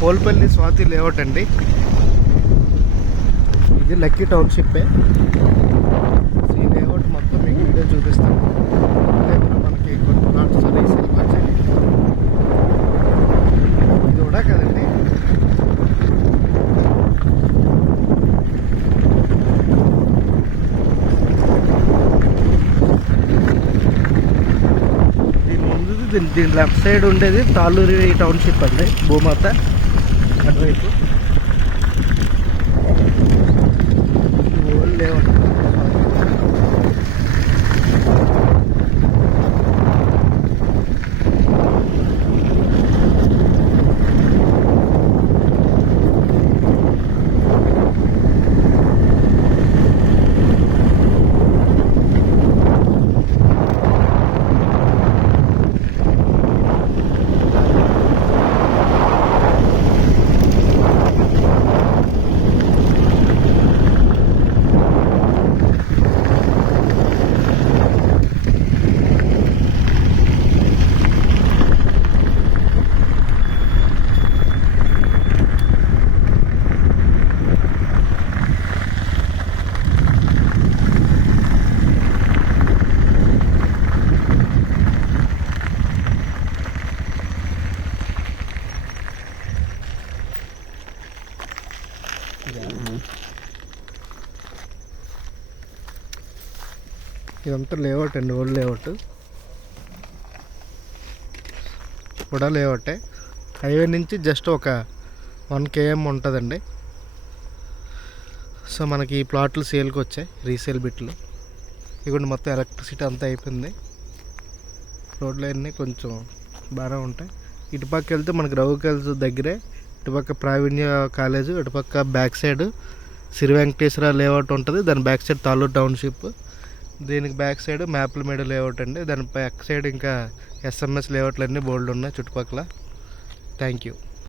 Polepally Swathi layout అండి. ఇది lucky టౌన్షిప్పే. ఈ లేఅవుట్ మొత్తం మీకు వీడియో చూపిస్తాను. మనకి కొన్ని ప్లాట్స్ రీసేల్కి వచ్చాయి. ఇది కూడా కదండి. దీని లెఫ్ట్ సైడ్ ఉండేది తాళ్ళూరి టౌన్షిప్ అండి, భూమాత. అటువైపు ఓల్డ్ లేఅవుట్. ఇదంతా లేఅవుట్ అండి, ఓల్డ్ లేఅవుట్ కూడా లేఅవుటే. హైవే నుంచి జస్ట్ ఒక 1 km ఉంటుందండి. సో మనకి ఈ ప్లాట్లు సేల్కి వచ్చాయి, రీసేల్ బిట్లు. ఇవి మొత్తం ఎలక్ట్రిసిటీ అంతా అయిపోయింది. రోడ్లు అన్నీ కొంచెం బాగా ఉంటాయి. ఇటుపక్క వెళ్తే మనకి రఘుకల్స్ దగ్గరే, ఇటుపక్క ప్రావీణ్య కాలేజు, ఇటుపక్క back side Shri Venkateshwara layout ఉంటుంది. దాని బ్యాక్ సైడ్ తాళ్ళూరు టౌన్షిప్. దీనికి బ్యాక్ సైడ్ మ్యాప్లమేడ లేఅవుట్ అండి. దాని బ్యాక్ సైడ్ ఇంకా ఎస్ఎంఎస్ లేఅవుట్లు అన్నీ బోల్డ్ ఉన్నాయి చుట్టుపక్కల. Thank you.